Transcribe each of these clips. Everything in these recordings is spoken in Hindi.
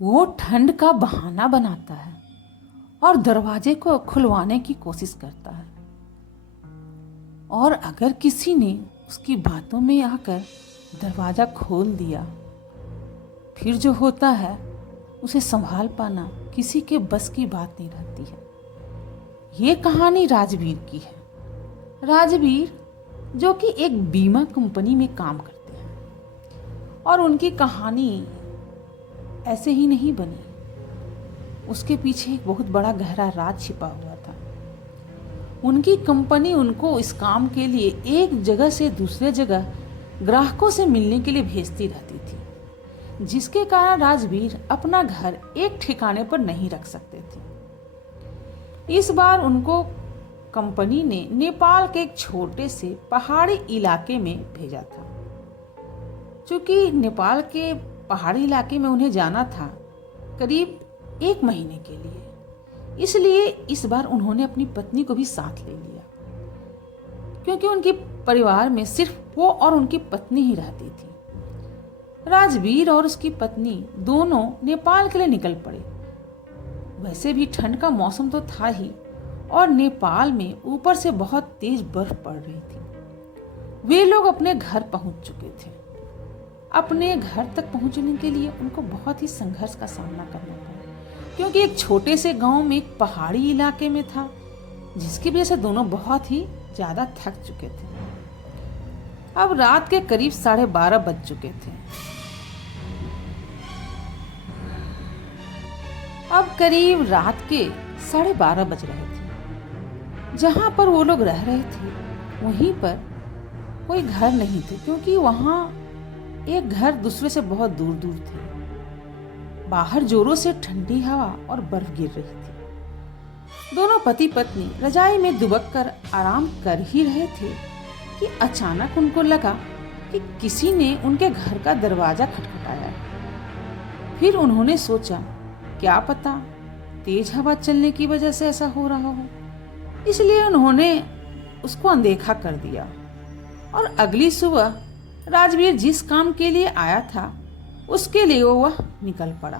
वो ठंड का बहाना बनाता है और दरवाजे को खुलवाने की कोशिश करता है। और अगर किसी ने उसकी बातों में आकर दरवाज़ा खोल दिया, फिर जो होता है उसे संभाल पाना किसी के बस की बात नहीं रहती है। ये कहानी राजवीर की है। राजवीर जो कि एक बीमा कंपनी में काम करते हैं, और उनकी कहानी ऐसे ही नहीं बनी। उसके पीछे एक बहुत बड़ा गहरा राज छिपा हुआ था। उनकी कंपनी उनको इस काम के लिए एक जगह से दूसरे जगह ग्राहकों से मिलने के लिए भेजती रहती थी, जिसके कारण राजवीर अपना घर एक ठिकाने पर नहीं रख सकते थे। इस बार उनको कंपनी ने नेपाल के एक छोटे से पहाड़ी इलाके में भेजा था। क्योंकि नेपाल के पहाड़ी इलाके में उन्हें जाना था करीब 1 महीने के लिए, इसलिए इस बार उन्होंने अपनी पत्नी को भी साथ ले लिया। क्योंकि उनके परिवार में सिर्फ वो और उनकी पत्नी ही रहती थी। राजवीर और उसकी पत्नी दोनों नेपाल के लिए निकल पड़े। वैसे भी ठंड का मौसम तो था ही, और नेपाल में ऊपर से बहुत तेज बर्फ पड़ रही थी। वे लोग अपने घर पहुंच चुके थे। अपने घर तक पहुंचने के लिए उनको बहुत ही संघर्ष का सामना करना पड़ा, क्योंकि एक छोटे से गांव में एक पहाड़ी इलाके में था, जिसकी वजह से दोनों बहुत ही ज्यादा थक चुके थे। अब रात के करीब 12:30 बज चुके थे। अब करीब रात के 12:30 बज रहे थे। जहां पर वो लोग रह रहे थे वहीं पर कोई घर नहीं थे, क्योंकि वहां एक घर दूसरे से बहुत दूर दूर थे। बाहर जोरों से ठंडी हवा और बर्फ गिर रही थी। दोनों पति पत्नी रजाई में दुबक कर आराम कर ही रहे थे कि अचानक उनको लगा कि किसी ने उनके घर का दरवाजा खटखटाया है। फिर उन्होंने सोचा, क्या पता तेज हवा चलने की वजह से ऐसा हो रहा हो, इसलिए उन्होंने उसको अनदेखा कर दिया। और अगली सुबह राजवीर जिस काम के लिए आया था उसके लिए वह निकल पड़ा।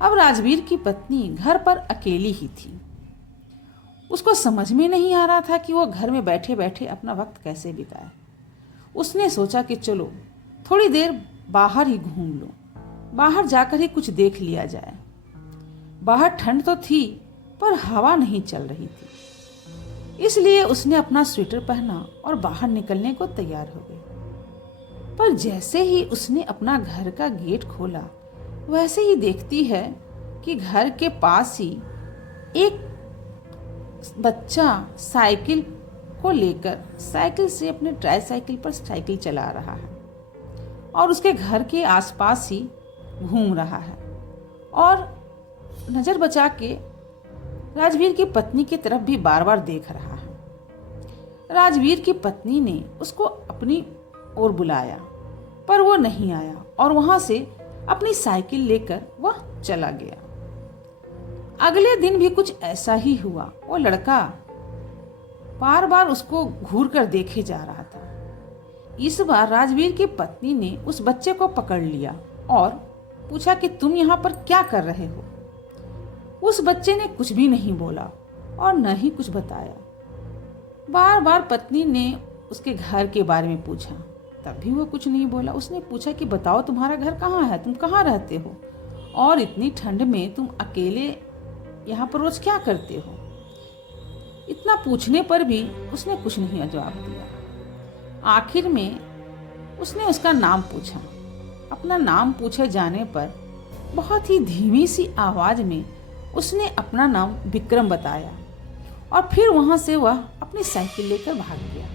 अब राजवीर की पत्नी घर पर अकेली ही थी। उसको समझ में नहीं आ रहा था कि वो घर में बैठे बैठे अपना वक्त कैसे बिताए। उसने सोचा कि चलो थोड़ी देर बाहर ही घूम लो, बाहर जाकर ही कुछ देख लिया जाए। बाहर ठंड तो थी पर हवा नहीं चल रही थी, इसलिए उसने अपना स्वेटर पहना और बाहर निकलने को तैयार हो गई। पर जैसे ही उसने अपना घर का गेट खोला, वैसे ही देखती है कि घर के पास ही एक बच्चा साइकिल को लेकर साइकिल से अपने ट्राईसाइकिल पर साइकिल चला रहा है और उसके घर के आसपास ही घूम रहा है, और नजर बचा के राजवीर की पत्नी की तरफ भी बार बार देख रहा है। राजवीर की पत्नी ने उसको अपनी ओर बुलाया, पर वो नहीं आया और वहां से अपनी साइकिल लेकर वह चला गया। अगले दिन भी कुछ ऐसा ही हुआ। वो लड़का बार बार उसको घूर कर देखे जा रहा था। इस बार राजवीर की पत्नी ने उस बच्चे को पकड़ लिया और पूछा कि तुम यहाँ पर क्या कर रहे हो। उस बच्चे ने कुछ भी नहीं बोला और न ही कुछ बताया। बार बार पत्नी ने उसके घर के बारे में पूछा, तब भी वो कुछ नहीं बोला। उसने पूछा कि बताओ तुम्हारा घर कहाँ है, तुम कहाँ रहते हो, और इतनी ठंड में तुम अकेले यहाँ पर रोज क्या करते हो। इतना पूछने पर भी उसने कुछ नहीं जवाब दिया। आखिर में उसने उसका नाम पूछा। अपना नाम पूछे जाने पर बहुत ही धीमी सी आवाज में उसने अपना नाम विक्रम बताया, और फिर वहां से वह अपनी साइकिल लेकर भाग गया।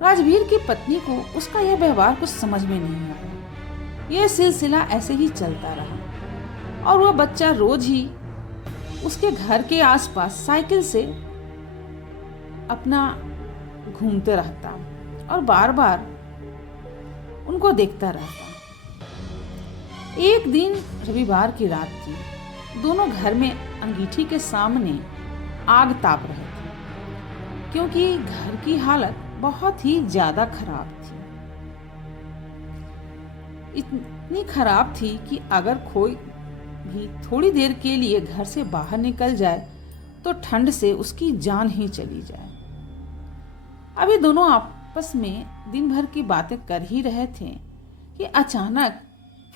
राजवीर की पत्नी को उसका यह व्यवहार कुछ समझ में नहीं आया। यह सिलसिला ऐसे ही चलता रहा और वह बच्चा रोज ही उसके घर के आसपास साइकिल से अपना घूमते रहता और बार बार उनको देखता रहता। एक दिन रविवार की रात थी। दोनों घर में अंगीठी के सामने आग ताप रहे थे, क्योंकि घर की हालत बहुत ही ज्यादा खराब थी। इतनी खराब थी कि अगर कोई भी थोड़ी देर के लिए घर से बाहर निकल जाए तो ठंड से उसकी जान ही चली जाए। अभी दोनों आपस में दिन भर की बातें कर ही रहे थे कि अचानक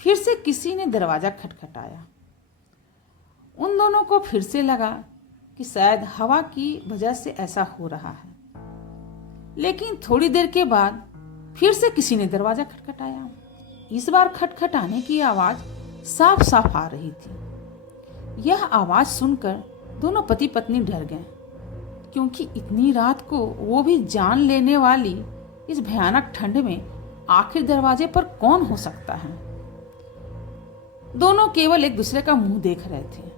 फिर से किसी ने दरवाजा खटखटाया। उन दोनों को फिर से लगा कि शायद हवा की वजह से ऐसा हो रहा है, लेकिन थोड़ी देर के बाद फिर से किसी ने दरवाजा खटखटाया। इस बार खटखटाने की आवाज साफ साफ आ रही थी। यह आवाज सुनकर दोनों पति पत्नी डर गए, क्योंकि इतनी रात को, वो भी जान लेने वाली इस भयानक ठंड में, आखिर दरवाजे पर कौन हो सकता है। दोनों केवल एक दूसरे का मुंह देख रहे थे।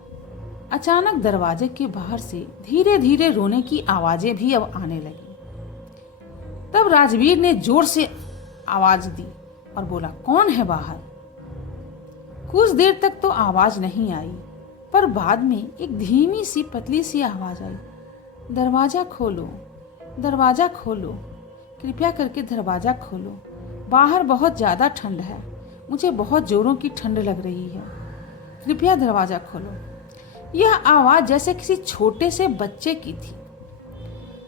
अचानक दरवाजे के बाहर से धीरे धीरे रोने की आवाजें भी अब आने लगी। तब राजवीर ने जोर से आवाज दी और बोला, कौन है बाहर? कुछ देर तक तो आवाज नहीं आई, पर बाद में एक धीमी सी पतली सी आवाज आई, दरवाजा खोलो, दरवाजा खोलो, कृपया करके दरवाजा खोलो, बाहर बहुत ज्यादा ठंड है, मुझे बहुत जोरों की ठंड लग रही है, कृपया दरवाजा खोलो। यह आवाज जैसे किसी छोटे से बच्चे की थी।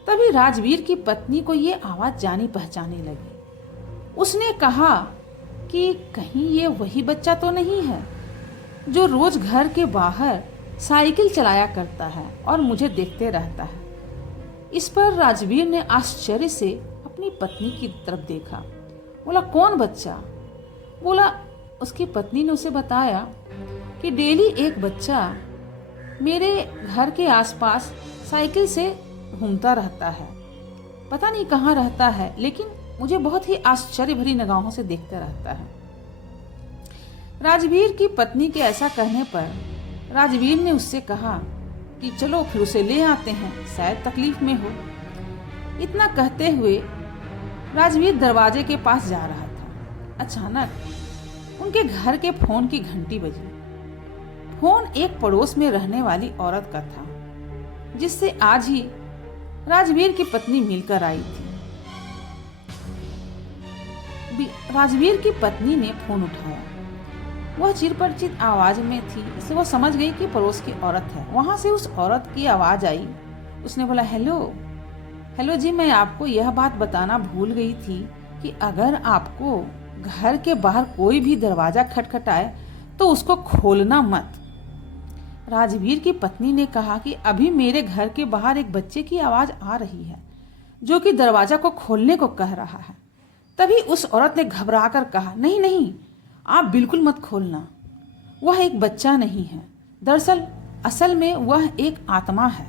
तभी राजवीर की पत्नी को यह आवाज जानी पहचानी लगी। उसने कहा कि कहीं ये वही बच्चा तो नहीं है जो रोज घर के बाहर साइकिल चलाया करता है और मुझे देखते रहता है। इस पर राजवीर ने आश्चर्य से अपनी पत्नी की तरफ देखा। बोला, कौन बच्चा? बोला, उसकी पत्नी ने उसे बताया कि डेली एक बच्चा मेरे घर के आसपास साइकिल से घूमता रहता है, पता नहीं कहाँ रहता है, लेकिन मुझे बहुत ही आश्चर्य भरी निगाहों से देखता रहता है। राजवीर की पत्नी के ऐसा कहने पर राजवीर ने उससे कहा कि चलो फिर उसे ले आते हैं, शायद तकलीफ में हो। इतना कहते हुए राजवीर दरवाजे के पास जा रहा था। अचानक उनके घर के फोन की घंटी बजी। फोन एक पड़ोस में रहने वाली औरत का था, जिससे आज ही राजवीर की पत्नी मिलकर आई थी। राजवीर की पत्नी ने फोन उठाया। वह चिरपरिचित आवाज में थी, इसलिए वह समझ गई कि पड़ोस की औरत है। वहां से उस औरत की आवाज आई। उसने बोला, हेलो हेलो जी, मैं आपको यह बात बताना भूल गई थी कि अगर आपको घर के बाहर कोई भी दरवाजा खटखटाए तो उसको खोलना मत। राजवीर की पत्नी ने कहा कि अभी मेरे घर के बाहर एक बच्चे की आवाज आ रही है जो कि दरवाजा को खोलने को कह रहा है। तभी उस औरत ने घबराकर कहा, नहीं नहीं, आप बिल्कुल मत खोलना, वह एक बच्चा नहीं है, दरअसल असल में वह एक आत्मा है।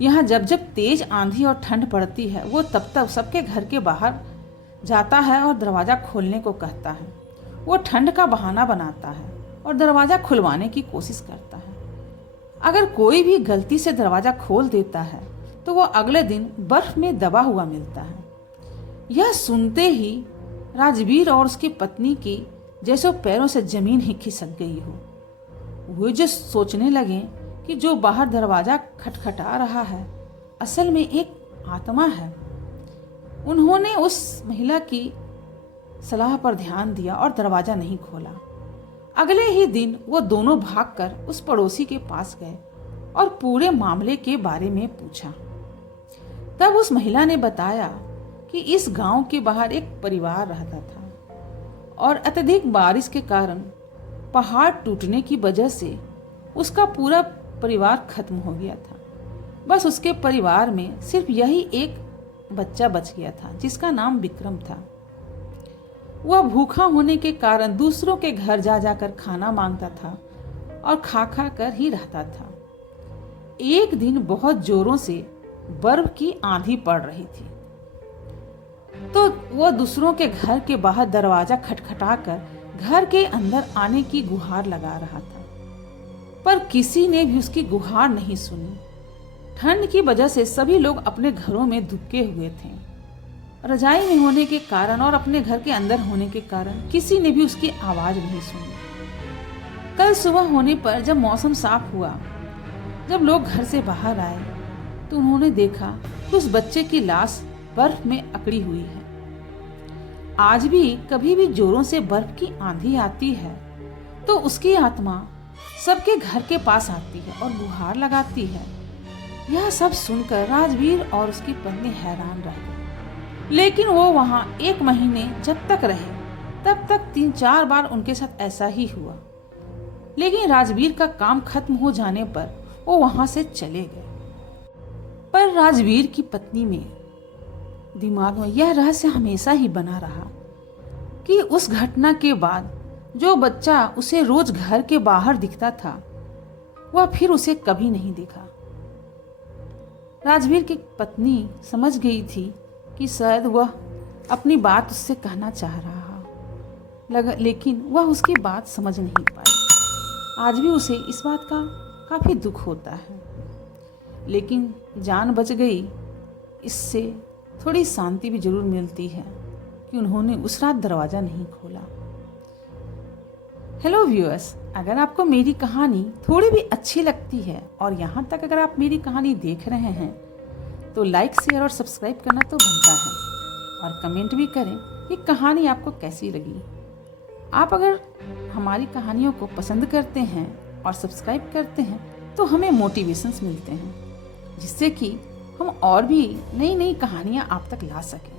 यहाँ जब जब तेज आंधी और ठंड पड़ती है वो तब तक सबके घर के बाहर जाता है और दरवाजा खोलने को कहता है। वो ठंड का बहाना बनाता है और दरवाजा खुलवाने की कोशिश करता है। अगर कोई भी गलती से दरवाजा खोल देता है तो वो अगले दिन बर्फ में दबा हुआ मिलता है। यह सुनते ही राजवीर और उसकी पत्नी की जैसे पैरों से जमीन ही खिसक गई हो। वो जो सोचने लगे कि जो बाहर दरवाजा खटखटा रहा है असल में एक आत्मा है। उन्होंने उस महिला की सलाह पर ध्यान दिया और दरवाजा नहीं खोला। अगले ही दिन वो दोनों भागकर उस पड़ोसी के पास गए और पूरे मामले के बारे में पूछा। तब उस महिला ने बताया कि इस गांव के बाहर एक परिवार रहता था और अत्यधिक बारिश के कारण पहाड़ टूटने की वजह से उसका पूरा परिवार खत्म हो गया था। बस उसके परिवार में सिर्फ यही एक बच्चा बच गया था जिसका नाम विक्रम था। वह भूखा होने के कारण दूसरों के घर जा जाकर खाना मांगता था और खा खा कर ही रहता था। एक दिन बहुत जोरों से बर्फ की आंधी पड़ रही थी तो वह दूसरों के घर के बाहर दरवाजा खटखटाकर घर के अंदर आने की गुहार लगा रहा था, पर किसी ने भी उसकी गुहार नहीं सुनी। ठंड की वजह से सभी लोग अपने घरों में दुबके हुए थे। रजाई में होने के कारण और अपने घर के अंदर होने के कारण किसी ने भी उसकी आवाज नहीं सुनी। कल सुबह होने पर जब मौसम साफ हुआ, जब लोग घर से बाहर आए तो उन्होंने देखा कि उस बच्चे की लाश बर्फ में अकड़ी हुई है। आज भी कभी भी जोरों से बर्फ की आंधी आती है तो उसकी आत्मा सबके घर के पास आती है और गुहार लगाती है। यह सब सुनकर राजवीर और उसकी पत्नी हैरान रह गए। लेकिन वो वहां 1 महीने जब तक रहे तब तक 3-4 बार उनके साथ ऐसा ही हुआ। लेकिन राजवीर का काम खत्म हो जाने पर वो वहां से चले गए। पर राजवीर की पत्नी में दिमाग में यह रहस्य हमेशा ही बना रहा कि उस घटना के बाद जो बच्चा उसे रोज घर के बाहर दिखता था वह फिर उसे कभी नहीं दिखा। राजवीर की पत्नी समझ गई थी कि शायद वह अपनी बात उससे कहना चाह रहा लेकिन वह उसकी बात समझ नहीं पाई। आज भी उसे इस बात का काफ़ी दुख होता है, लेकिन जान बच गई। इससे थोड़ी शांति भी जरूर मिलती है कि उन्होंने उस रात दरवाज़ा नहीं खोला। हेलो व्यूअर्स, अगर आपको मेरी कहानी थोड़ी भी अच्छी लगती है और यहाँ तक अगर आप मेरी कहानी देख रहे हैं तो लाइक, शेयर और सब्सक्राइब करना तो बनता है और कमेंट भी करें कि कहानी आपको कैसी लगी। आप अगर हमारी कहानियों को पसंद करते हैं और सब्सक्राइब करते हैं तो हमें मोटिवेशंस मिलते हैं, जिससे कि हम और भी नई नई कहानियाँ आप तक ला सकें।